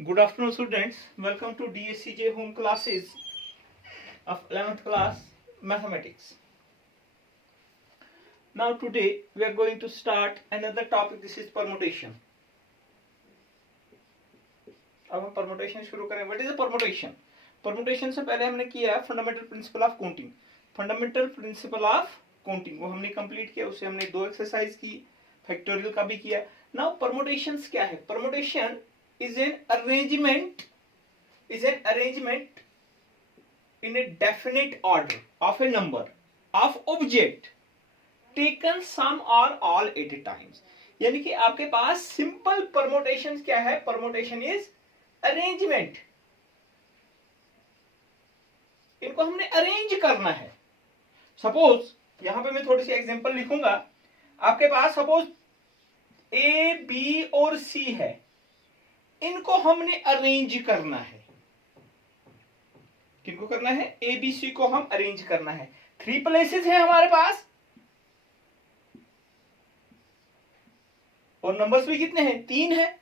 Good afternoon, students. Welcome to DSCJ home classes of 11th class mathematics. Now today we are going to start another topic. This is permutation. अब हम permutation शुरू करें. What is a permutation? Permutation से पहले हमने किया fundamental principle of counting. Fundamental principle of counting वो हमने कंप्लीट किया. उससे हमने 2 एक्सरसाइज की, फैक्टोरियल का भी किया. नाउ परमुटेशंस क्या है? Permutation is an arrangement in a definite order of a number of object taken some or all at a times. यानी कि आपके पास सिंपल परमुटेशन क्या है? Permutation is arrangement. इनको हमने अरेंज करना है. सपोज यहां पे मैं थोड़ी सी एग्जांपल लिखूंगा. आपके पास सपोज ए, बी और सी है. इनको हमने अरेंज करना है. किनको करना है? ए बी सी को हम अरेंज करना है. 3 प्लेसेस है हमारे पास और नंबर्स भी कितने हैं? 3 है.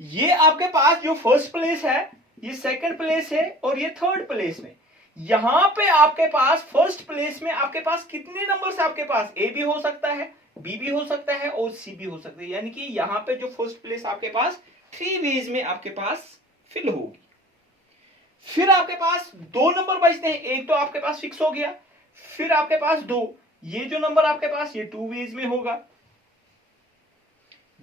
ये आपके पास जो फर्स्ट प्लेस है, ये सेकंड प्लेस है और ये थर्ड प्लेस में. यहां पे आपके पास फर्स्ट प्लेस में आपके पास कितने नंबर्स? आपके पास ए भी हो सकता है, बी भी हो सकता है और सी भी हो सकता है. यानी कि यहां पे जो फर्स्ट प्लेस आपके पास 3 वेज में आपके पास फिल होगी. फिर आपके पास 2 नंबर बचते हैं. एक तो आपके पास फिक्स हो गया. फिर आपके पास 2. ये जो नंबर आपके पास ये 2 वेज में होगा.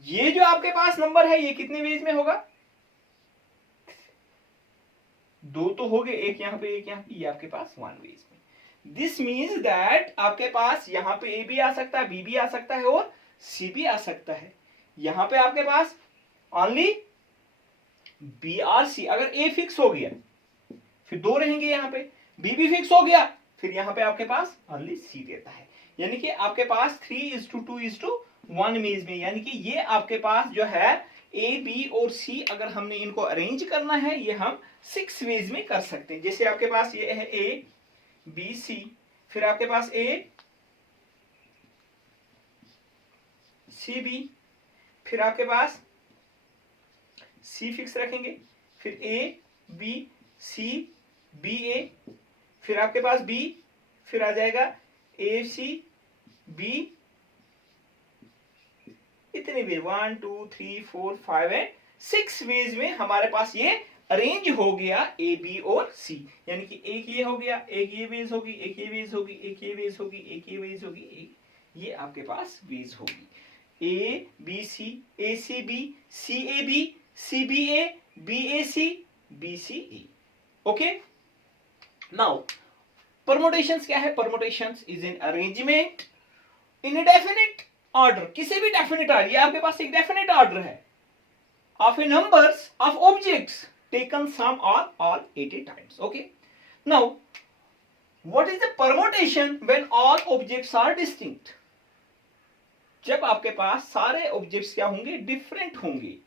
ये जो आपके पास नंबर है ये कितने वेज में होगा? 2 तो हो गए. एक यहां पे, एक यहां पे. ये आपके पास 1 वेज में. दिस मीन्स दैट आपके पास यहां पे ए भी आ सकता है, बी भी आ सकता है और सी भी आ सकता है. यहां पे आपके पास ओनली बी और सी. अगर ए फिक्स हो गया फिर 2 रहेंगे यहां पे. बी भी फिक्स हो गया फिर यहां पे आपके पास ओनली सी देता है. यानी कि आपके पास 3:2:1 वेज में. यानी कि ये आपके पास जो है ए, बी और सी, अगर हमने इनको अरेंज करना है ये हम 6 वेज में कर सकते हैं. जैसे आपके पास ये है ए, बी, सी. फिर आपके पास ए, सी, बी. फिर आपके पास सी फिक्स रखेंगे. फिर ए, बी, सी, बी, ए. फिर आपके पास बी. फिर आ जाएगा ए, सी, बी. इतने भी 1 2 3 4 5 एंड 6 वेज में हमारे पास ये अरेंज हो गया ए, बी और सी. यानी कि एक ये हो गया, एक ये वेज होगी, एक ये वेज होगी, एक ये वेज होगी, एक ये वेज होगी, एक ये आपके पास वेज होगी. A, B, C, A, C, B, C, A, B, C, B, A, B, A, C, B, C, A. Okay. Now permutations क्या है? Permutations is an arrangement in a definite order. किसी भी डेफिनिट ऑर्डर. ये आपके पास एक definite order है of a numbers of objects taken some or all at a times. Okay. Now what is the permutation when all objects are distinct? जब आपके पास सारे ऑब्जेक्ट्स क्या होंगे? डिफरेंट होंगे,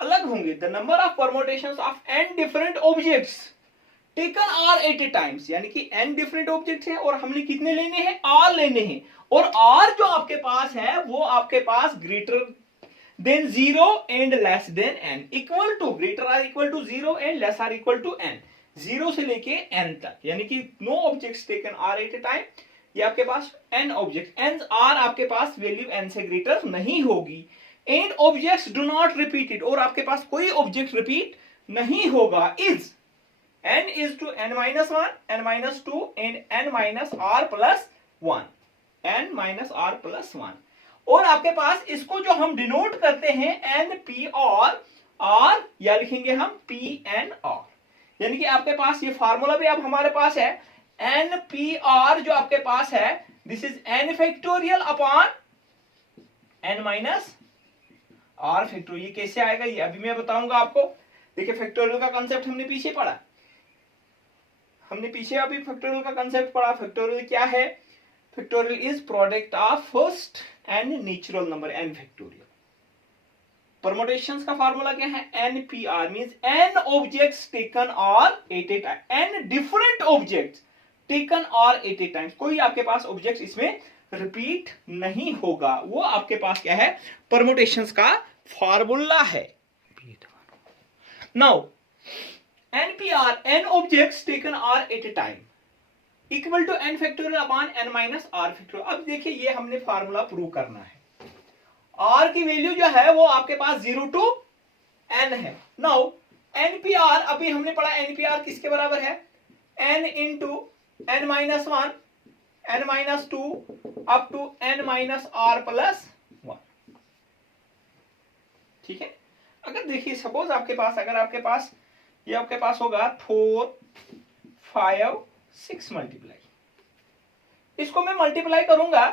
अलग होंगे. The number of permutations of n different objects taken r at a times. यानी कि n डिफरेंट ऑब्जेक्ट्स हैं और हमने कितने लेने हैं? r लेने हैं. और r जो आपके पास है वो आपके पास greater than 0 and less than n, equal to, greater or equal to 0 and less or equal to n. 0 से लेके n तक. यानी कि no objects taken r at a time. ये आपके पास n ऑब्जेक्ट, n r आपके पास वैल्यू n से ग्रेटर नहीं होगी. And objects do not repeated. और आपके पास कोई ऑब्जेक्ट रिपीट नहीं होगा. Is n is to n minus 1, n minus 2 and n minus r plus 1. n minus r plus 1. और आपके पास इसको जो हम डिनोट करते हैं n p और r, या लिखेंगे हम p n r. यानी कि आपके पास ये फार्मूला भी अब हमारे पास है. n p r जो आपके पास है, this is n factorial upon n minus r factorial. ये कैसे आएगा ये अभी मैं बताऊंगा आपको. देखिए फैक्टोरियल का कंसेप्ट हमने पीछे पढ़ा. हमने पीछे अभी फैक्टोरियल का कंसेप्ट पढ़ा. फैक्टोरियल क्या है? Factorial is product of first n natural number, n factorial. Permutations का फार्मूला क्या है? npr means n objects taken r at a time. n different objects taken r at a times. कोई आपके पास object इसमें repeat नहीं होगा. वो आपके पास क्या है? परमुटेशंस का फार्मूला है. Now NPR, n objects taken are at a time equal to n factorial upon n minus r factorial. अब देखिए ये हमने फार्मूला प्रूव करना है। r की वैल्यू जो है वो आपके पास 0 टू n है। नाउ NPR, अभी हमने पढ़ा NPR किसके बराबर है, n into n minus 1 n minus 2 up to n minus r plus 1। ठीक है, अगर देखिए सपोज आपके पास, अगर आपके पास ये आपके पास होगा 4 5 6 मल्टीप्लाई, इसको मैं मल्टीप्लाई करूंगा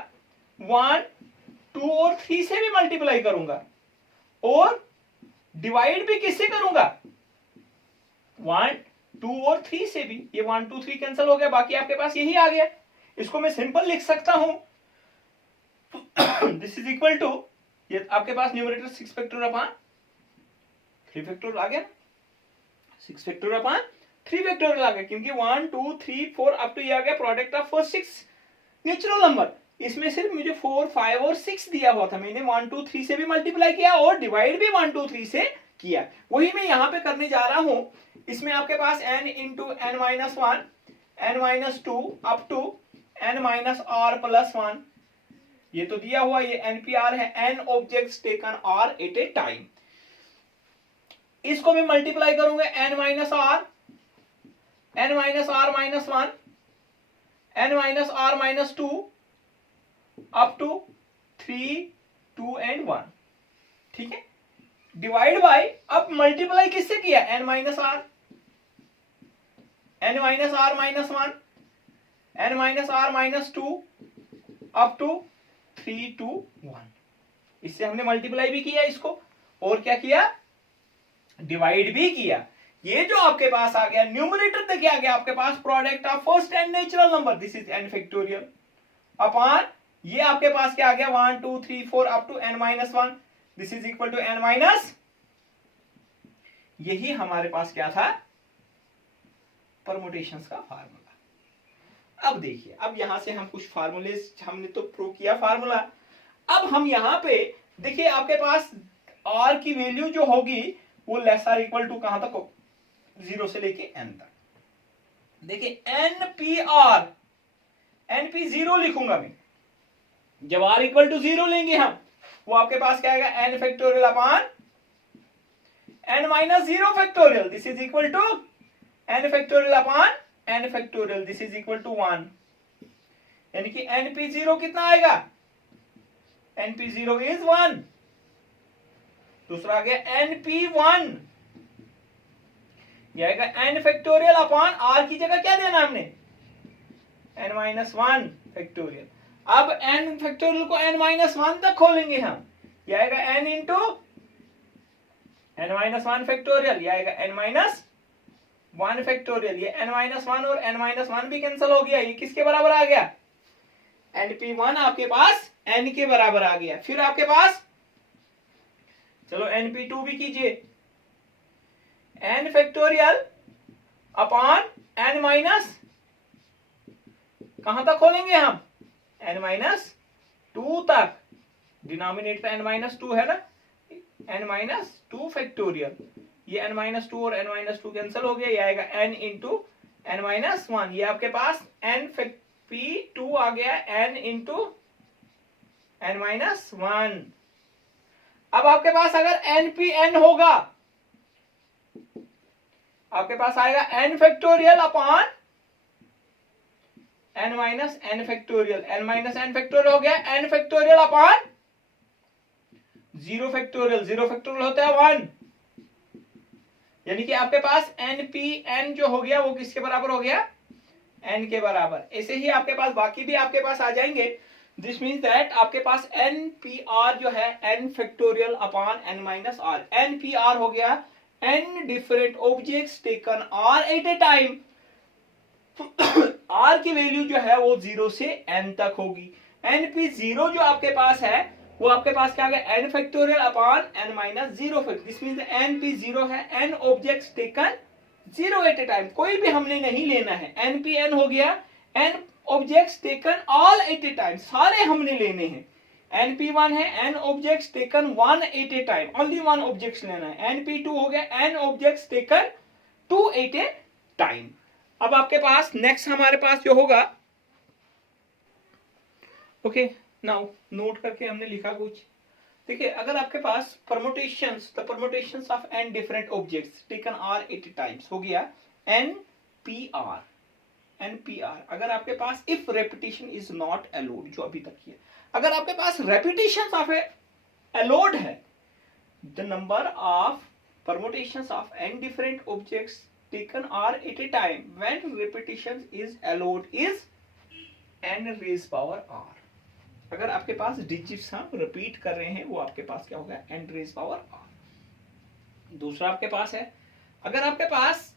1 2 और 3 से भी मल्टीप्लाई करूंगा, और डिवाइड भी किससे करूंगा, 1 2 और 3 से भी। ये 1 2 3 कैंसिल हो गया, बाकी आपके पास यही आ गया। इसको मैं सिंपल लिख सकता हूं, दिस इज इक्वल टू, ये आपके पास न्यूमरेटर 6 फैक्टोरियल अपॉन 3 फैक्टोरियल आ गया, 6 फैक्टोरियल अपॉन 3 फैक्टोरियल आ गया, क्योंकि 1 2 3 4 अप टू ये आ गया product of first 6 natural number. इसमें सिर्फ मुझे 4 5 और 6 दिया हुआ था, मैंने 1 2 3 से भी मल्टीप्लाई किया और डिवाइड भी 1 2 3 से किया, वही मैं यहां पे करने जा रहा हूं। इसमें आपके पास n into n minus 1 n minus 2 up to n minus r plus 1, ये तो दिया हुआ, ये NPR है, n objects taken r at a time. इसको मैं मल्टीप्लाई करूंगा n minus r minus 1 n minus r minus 2 up to 3 2 and 1। ठीक है, डिवाइड बाय, अब मल्टीप्लाई किससे किया, n minus r minus 1 n minus r minus 2 up to 3 2 1। इससे हमने मल्टीप्लाई भी किया इसको, और क्या किया, डिवाइड भी किया। ये जो आपके पास आ गया न्यूमरेटर तक क्या आ गया आपके पास, product of first n natural number, this is n factorial upon ये आपके पास क्या आ गया 1 2 3 4 up to n minus 1, this is equal to n minus, यही हमारे पास क्या था, परमुटेशंस का फार्मूला। अब देखिए, अब यहां से हम कुछ फार्मूले, हमने तो प्रूव किया फार्मूला, अब हम यहां पे देखिए आपके पास r की वैल्यू जो होगी वो लेस आर इक्वल टू कहां तक, 0 से लेके n तक। देखिए NP 0 लिखूंगा मैं, जब r इक्वल टू 0 लेंगे हम, वो आपके पास क्या आएगा, n factorial upon n minus 0 factorial, this is equal to n factorial upon n factorial, this is equal to 1। यानी कि NP 0 कितना आएगा, NP 0 इज 1। दूसरा आ गया NP1, यह आएगा n फैक्टोरियल अपॉन r की जगह क्या देना हमने, n माइनस 1 फैक्टोरियल। अब n फैक्टोरियल को n माइनस 1 तक खोलेंगे हम, यह आएगा n into n minus 1 factorial, यह आएगा n माइनस 1 फैक्टोरियल। ये n माइनस 1 और n माइनस 1 भी कैंसिल हो गया, ये किसके बराबर आ गया, NP1 आपके पास n के बराबर आ गया। फिर आपके पास चलो NP2 भी कीजिए, n factorial upon n minus, कहां तक खोलेंगे हम, n माइनस 2 तक, डिनोमिनेटर n माइनस 2 है ना, n माइनस 2 फैक्टोरियल, ये n माइनस 2 और n माइनस 2 कैंसिल हो गया, ये आएगा n इंटू n माइनस 1, ये आपके पास NP2 आ गया n इंटू n माइनस 1। अब आपके पास अगर NPN होगा, आपके पास आएगा n factorial upon n minus n factorial, n minus n factorial हो गया n factorial upon 0 factorial, 0 factorial होता है 1। यानी कि आपके पास NPN जो हो गया वो किसके बराबर हो गया, n के बराबर। ऐसे ही आपके पास बाकी भी आपके पास आ जाएंगे, दिस मीन्स दैट आपके पास NPR जो है n factorial upon n minus r, NPR हो गया n different objects taken r at a time. r की वैल्यू जो है वो 0 से n तक होगी। NP0 जो आपके पास है वो आपके पास क्या आ गया, n factorial upon n minus 0 factorial, this means NP0 है n objects taken 0 at a time, कोई भी हमने नहीं लेना है। NPN हो गया n objects taken all at a time, सारे हमने लेने हैं। NP1 है n objects taken one at a time, only one objects लेना है। NP2 हो गया n objects taken two at a time. अब आपके पास नेक्स्ट हमारे पास जो होगा, ओके नाउ नोट करके हमने लिखा कुछ। देखिए अगर आपके पास permutations, the permutations of n different objects taken r at times हो गया NPR। अगर आपके पास if repetition is not allowed, जो अभी तक किया, अगर आपके पास रेपिटेशंस ऑफ अलाउड है, the number of permutations of n different objects taken are at a time when repetition is allowed is n raised power r। अगर आपके पास डिजिट्स हम रिपीट कर रहे हैं, वो आपके पास क्या होगा, n raised power r। दूसरा आपके पास है, अगर आपके पास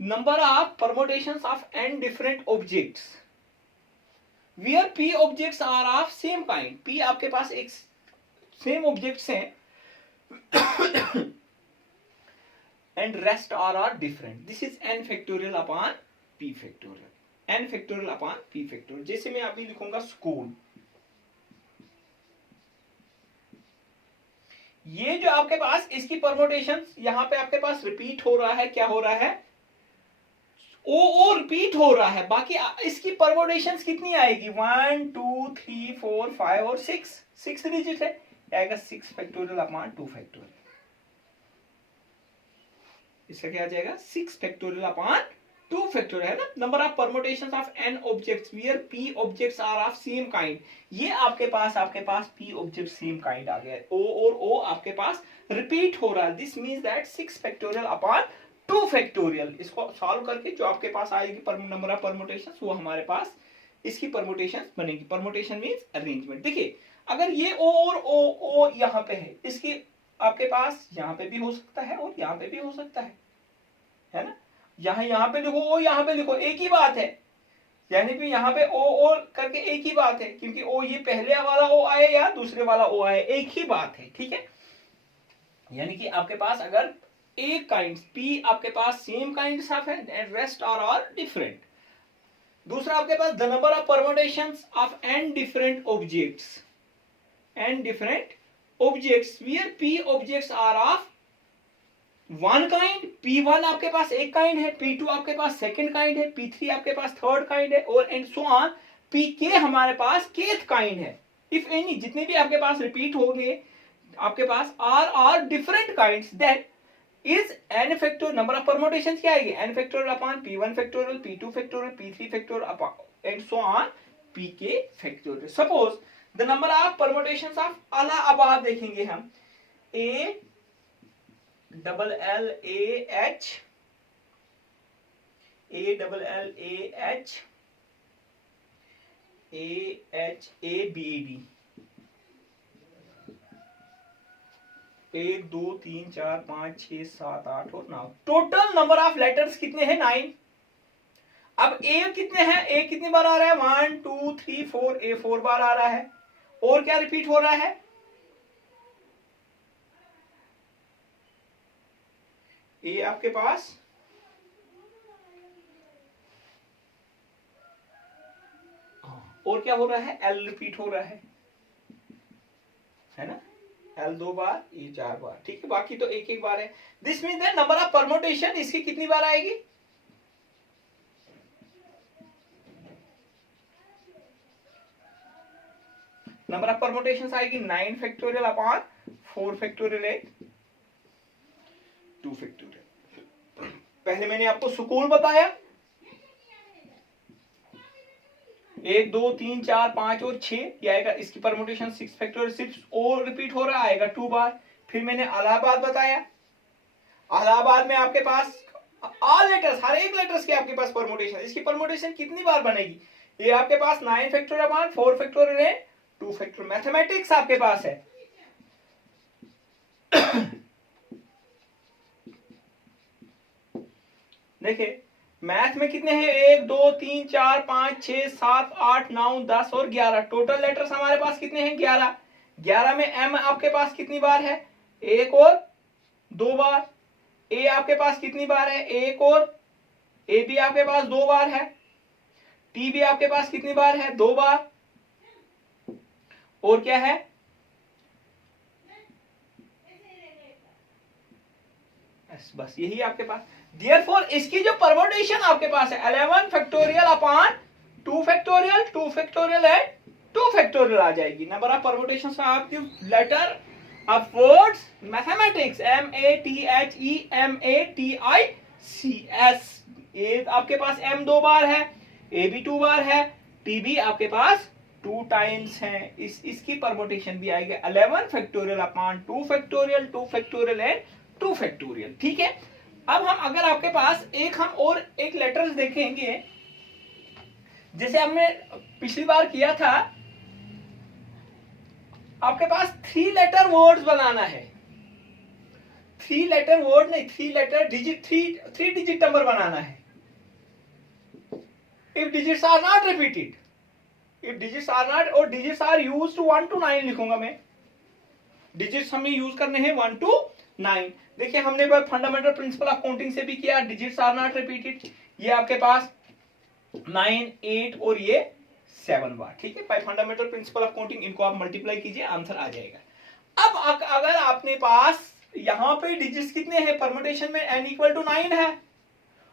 number of permutations of n different objects where p objects are of same kind, p आपके पास एक सेम ऑब्जेक्ट्स हैं and rest are different, this is n factorial upon p factorial, n factorial upon p factorial। जैसे मैं अभी लिखूंगा school, ये जो आपके पास इसकी परमुटेशंस यहां पे आपके पास रिपीट हो रहा है, क्या हो रहा है, ओ रिपीट हो रहा है, बाकी इसकी परमुटेशंस कितनी आएगी, 1 2 3 4 5 और 6 डिजिट है, आएगा 6 फैक्टोरियल अपॉन 2 फैक्टोरियल। इसका क्या आ जाएगा, 6 फैक्टोरियल अपॉन 2 फैक्टोरियल, है ना। Number of permutations of n objects where p objects are of same kind, ये आपके पास p ऑब्जेक्ट सेम काइंड आ गया, o और o आपके पास रिपीट हो रहा है, this means that 6 factorial upon 2 factorial. इसको सॉल्व करके जो आपके पास आएगी नंबर ऑफ परमुटेशंस, वो हमारे पास इसकी परमुटेशंस बनेगी। Permutation means arrangement. देखिए अगर ये o और o यहाँ पे है, इसकी आपके पास यहाँ पे भी हो सकता है और यहाँ पे भी हो सकता है ना। यहाँ पे लिखो o, यहाँ पे लिखो, एक ही बात है, यानी कि यहाँ पे o और करके एक ही बात है, क्योंकि o ये पहले वाला o आए या दूसरे वाला o आए, एक ही बात है, ठीक है। यानी कि आपके पास अगर एक काइंड p आपके पास सेम काइंड ऑफ है and rest are all different. दूसरा आपके पास the number of permutations of n different objects, n different objects where p objects are of one kind, p1 आपके पास एक काइंड है, p2 आपके पास सेकंड काइंड है, p3 आपके पास थर्ड काइंड है, और एंड सो ऑन pk हमारे पास केथ काइंड है। इफ एनी, जितने भी आपके पास रिपीट होंगे आपके पास are different kinds, then is n factorial, number of permutations क्या आएगी, n factorial upon p1 factorial, p2 factorial, p3 factorial upon and so on pk factorial. Suppose the number of permutations of Allahabad देखेंगे हम, a double L A H, A double L A H, A H A B D, 1 2 3 4 5 6 7 8 और 9, total number of letters कितने हैं, 9। अब ए कितने हैं, ए कितनी बार आ रहा है, 1 2 3 4, ए 4 बार आ रहा है, और क्या रिपीट हो रहा है, ए आपके पास और क्या हो रहा है, एल रिपीट हो रहा है ना, एल 2 बार, ए 4 बार, ठीक है, बाकी तो एक बार है। This means that number of permutation इसकी कितनी बार आएगी, नंबर ऑफ परमुटेशन आएगी 9 फैक्टोरियल अपॉन 4 फैक्टोरियल 2 फैक्टोरियल। पहले मैंने आपको सुकून बताया, 1 2 3 4 5 और 6 ये आएगा, इसकी परमुटेशन 6 फैक्टोरियल, सिर्फ और रिपीट हो रहा आएगा 2 बार। फिर मैंने इलाहाबाद बताया, इलाहाबाद में आपके पास ऑल लेटर्स, हर एक लेटर्स के आपके पास परमुटेशन, इसकी परमुटेशन कितनी बार बनेगी, ये आपके पास 9 factorial upon 4 factorial 2 factorial. Mathematics आपके पास है देखिए मैथ में कितने हैं, 1 2 3 4 5 6 7 8 9 10 और 11, टोटल लेटर्स हमारे पास कितने हैं, 11। 11 में एम आपके पास कितनी बार है, 1 और 2 बार, ए आपके पास कितनी बार है, 1 और, ए भी आपके पास 2 बार है, टी भी आपके पास कितनी बार है, 2 बार, और क्या है, बस यही आपके पास। देयरफॉर इसकी जो परम्यूटेशन आपके पास है 11 फैक्टोरियल अपॉन 2 फैक्टोरियल, 2 फैक्टोरियल है 2 फैक्टोरियल आ जाएगी। नंबर ऑफ परम्यूटेशंस आपकी letter of words mathematics MATHEMATICS। A आपके पास M 2 बार है, A भी 2 बार है, T भी आपके पास 2 टाइम्स है। इसकी परम्यूटेशन भी आएगी 11 factorial upon 2 factorial, 2 factorial and 2 factorial. ठीक है, अब हम अगर आपके पास हम और एक लेटर्स देखेंगे, जैसे हमने पिछली बार किया था, आपके पास 3 लेटर वर्ड्स बनाना है। 3 लेटर वर्ड नहीं, 3 लेटर डिजिट, 3 डिजिट नंबर बनाना है। If digits are not repeated, if digits are not, और डिजिट्स आर यूज्ड 1 to 9 लिखूंगा मैं। डिजिट्स हमें यूज करने हैं 1 to 9। देखिए हमने फंडामेंटल प्रिंसिपल ऑफ काउंटिंग से भी किया, डिजिट्स आर नॉट रिपीटेड। ये आपके पास 9, 8 और ये 7 बार। ठीक है, bye fundamental principle of counting इनको आप मल्टीप्लाई कीजिए, आंसर आ जाएगा। अब अगर आपने पास यहां पे डिजिट्स कितने हैं परम्यूटेशन में, n इक्वल टू 9 है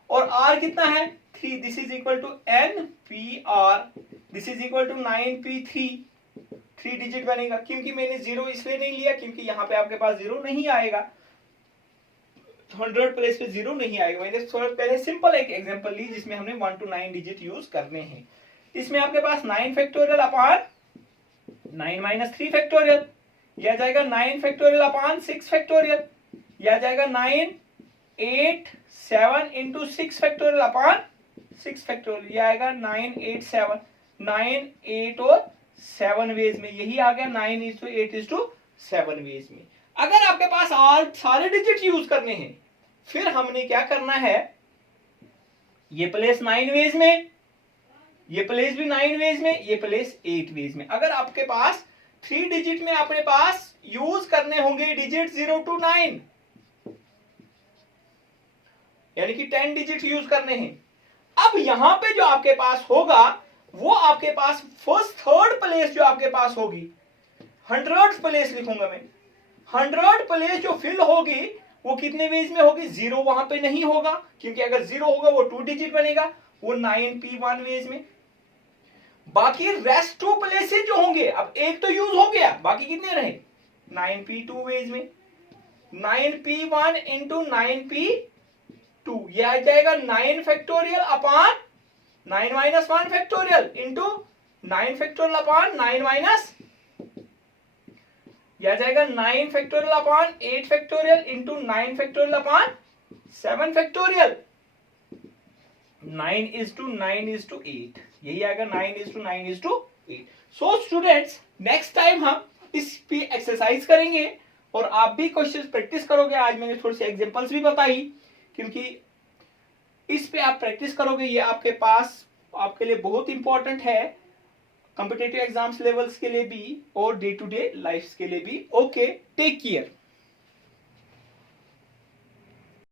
और r कितना है 3, this is equal to NPR, this is equal to 9P3। 3 digit बनेगा, क्योंकि मैंने 0 इसलिए नहीं लिया क्योंकि यहाँ पे आपके पास 0 नहीं आएगा, 100 प्लेस पे 0 नहीं आएगा। मैंने थोड़ा पहले सिंपल एक एग्जांपल ली जिसमें हमने 1 to 9 डिजिट यूज करने हैं। इसमें आपके पास 9 फैक्टोरियल अपॉन 9 माइनस 3 फैक्टोरियल, यह जाएगा 9 फैक्टोरियल अपॉन 6 फैक्टोरियल, यह जाएगा 9 8 7 इंटू 6 फैक्टोरियल अपॉन 6 फैक्टोरियल, यह आएगा 9 8 7, 9 8 और 7 वेज में, यही आ गया 9:8:7 वेज में। अगर आपके पास और सारे डिजिट यूज करने हैं, फिर हमने क्या करना है, ये प्लेस 9 वेज में, ये प्लेस भी 9 वेज में, ये प्लेस 8 वेज में। अगर आपके पास 3 डिजिट में अपने पास यूज करने होंगे डिजिट 0 to 9, यानी कि 10 डिजिट यूज करने हैं। अब यहां पे जो आपके पास होगा वो आपके पास फर्स्ट थर्ड प्लेस जो आपके पास होगी, 100th प्लेस लिखूंगा मैं। 100th प्लेस जो फिल होगी वो कितने वेज में होगी, 0 वहां पे नहीं होगा, क्योंकि अगर 0 होगा वो 2 डिजिट बनेगा, वो 9P1 वेज में। बाकी रेस्ट 2 प्लेसेस जो होंगे, अब एक तो यूज हो गया, बाकी कितने रहे 9P2 वेज में। 9P1 इंटू 9P2, यह आ जाएगा 9 factorial upon 9 minus 1 factorial into 9 factorial upon 9 minus, यह जाएगा 9 factorial upon 8 factorial into 9 factorial upon 7 factorial. 9:9:8, यही आएगा 9:9:8। सो स्टूडेंट्स, नेक्स्ट टाइम हम इस पे एक्सरसाइज करेंगे और आप भी क्वेश्चंस प्रैक्टिस करोगे। आज मैंने थोड़ी सी एग्जांपल्स भी बताई, क्योंकि इस पे आप प्रैक्टिस करोगे, ये आपके पास आपके लिए बहुत इंपॉर्टेंट है, कॉम्पिटिटिव एग्जाम्स लेवल्स के लिए भी और डे टू डे लाइफ के लिए भी। Okay, take care.